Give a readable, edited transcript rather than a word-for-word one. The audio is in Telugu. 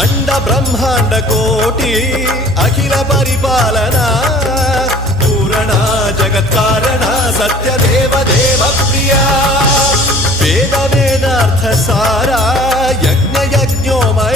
అండ బ్రహ్మాండ కోటి అఖిల పరిపాలన పూరణ జగత్కారణ సత్యదేవ దేవ ప్రియ వేద వేదార్థ సారా యజ్ఞ యజ్ఞోమయ